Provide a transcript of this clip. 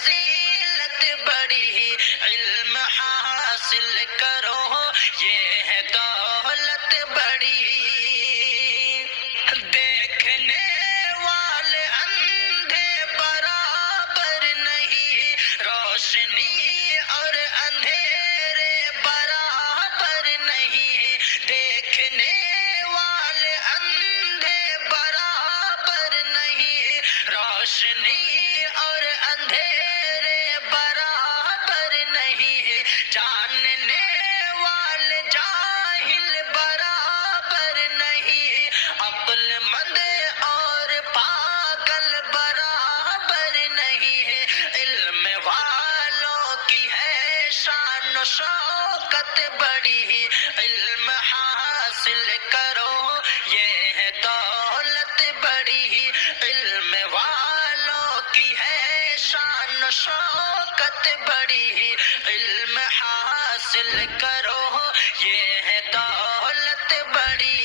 فضیلت بڑی، علم حاصل کرو یہ ہے دولت بڑی۔ دیکھنے والے اندھے برابر نہیں، روشنی اور اندھیرے برابر نہیں، دیکھنے والے اندھے برابر نہیں، روشنی اور اندھیرے برابر نہیں، جاننے والے جاہل برابر نہیں، عقل مند اور پاگل برابر نہیں ہے، علم والوں کی ہے شان و شوکت بڑی، علم حاصل کرو یہ ہے دولت بڑی، علم والوں کی ہے شان و شوکت بڑی، علم حاصل کرو یہ ہے دولت بڑی۔